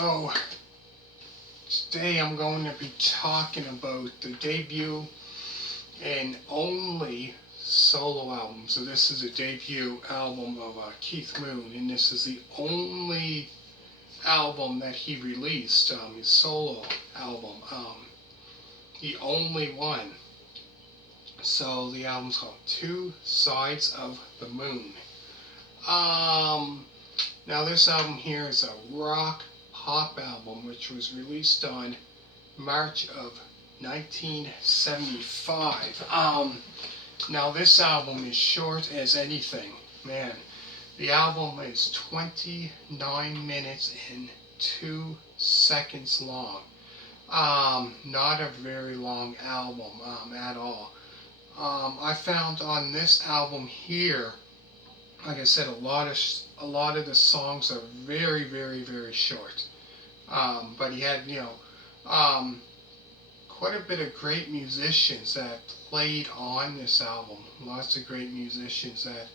So today I'm going to be talking about the debut and only solo album. So this is a debut album of Keith Moon, and this is the only album that he released, his solo album, the only one. So the album's called Two Sides of the Moon. Now this album here is a rock pop album which was released on March of 1975. Now this album is short as anything, man. The album is 29 minutes and 2 seconds long. Not a very long album at all. I found on this album here, like I said, a lot of the songs are very, very, very short. But he had, quite a bit of great musicians that played on this album. Lots of great musicians that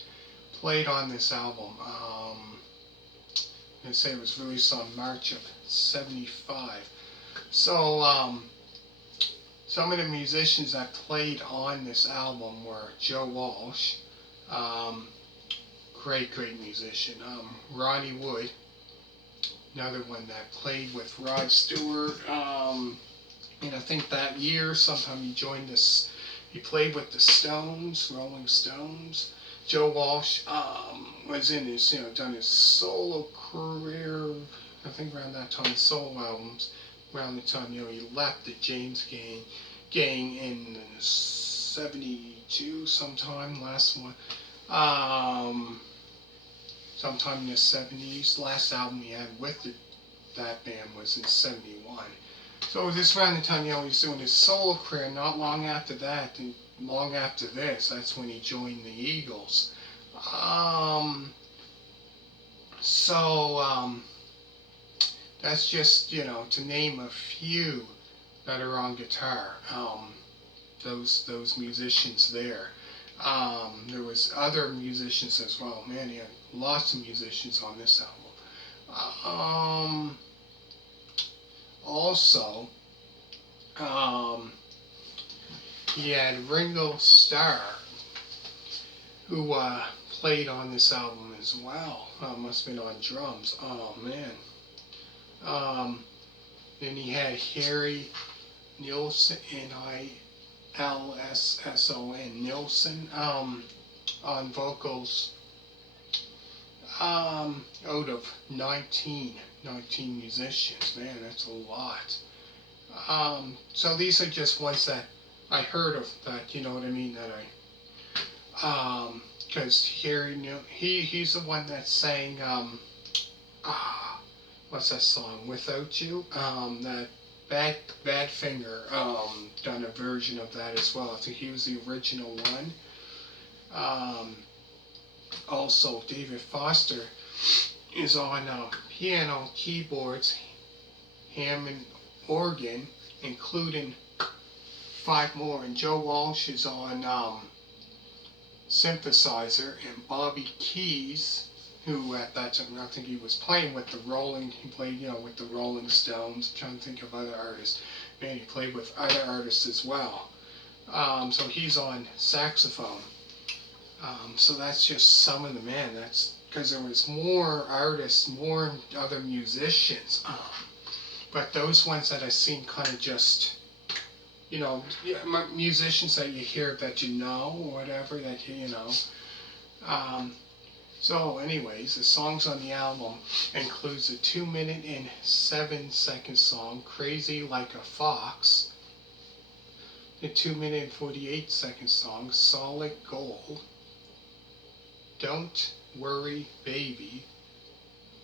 played on this album. I say it was released on March of '75. So some of the musicians that played on this album were Joe Walsh, great musician. Ronnie Wood, another one that played with Rod Stewart. And I think that year, sometime he joined this. He played with the Stones, Rolling Stones. Joe Walsh was in his, done his solo career. I think around that time, solo albums. Around the time, he left the James Gang in '72, sometime. Last one. Sometime in the '70s. Last album he had with that band was in '71. So this around the time, he was doing his solo career. Not long after that, and long after this, that's when he joined the Eagles. That's just, to name a few that are on guitar. Those musicians there. There was other musicians as well. Man, he had lots of musicians on this album. Also, he had Ringo Starr, who played on this album as well. Must have been on drums. Oh man. Then he had Harry Nilsson, Nilsson, Nilsson, on vocals. Out of 19 musicians, man, that's a lot. So these are just ones that I heard of, that, you know what I mean, that because he's the one that sang, what's that song, Without You, that Badfinger, done a version of that as well. I think he was the original one. Also, David Foster is on piano, keyboards, Hammond organ, including 5 more. And Joe Walsh is on synthesizer, and Bobby Keys, who at that time, I think he was playing with he played, with the Rolling Stones. I'm trying to think of other artists. Man, he played with other artists as well. So he's on saxophone. So that's just some of the, man, that's because there was more artists, more other musicians. But those ones that I seen kind of just, musicians that you hear that or whatever, that So anyways, the songs on the album includes a 2-minute and 7-second song, Crazy Like a Fox, the 2-minute and 48-second song, Solid Gold, Don't Worry Baby,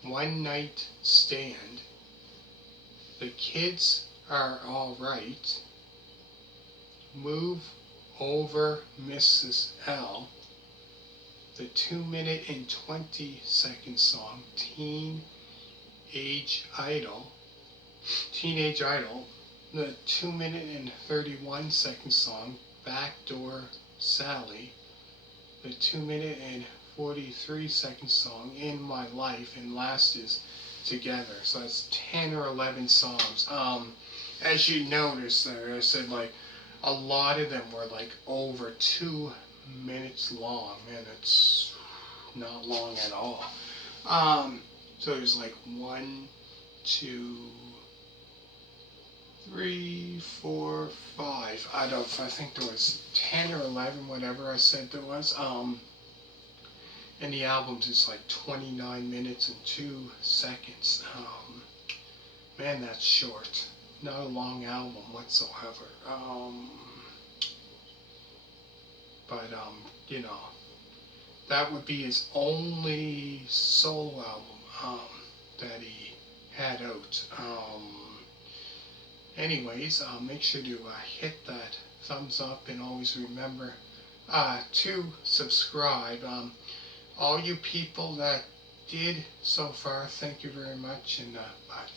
One Night Stand, The Kids Are Alright, Move Over Mrs. L, the 2-minute and 20-second song, Teenage Idol, the 2-minute and 31-second song, Backdoor Sally, the 2-minute and 43-second song, In My Life, and last is together. So that's 10 or 11 songs. As you notice there, I said like a lot of them were like over 2 minutes long. Man, it's not long at all. So there's like 1, 2, 3, 4, 5. I think there was 10 or 11, whatever I said there was. And the album's is like 29 minutes and 2 seconds. Man, that's short. Not a long album whatsoever. But you know, that would be his only solo album that he had out. Anyways, make sure to hit that thumbs up and always remember to subscribe. All you people that did so far, thank you very much, and bye.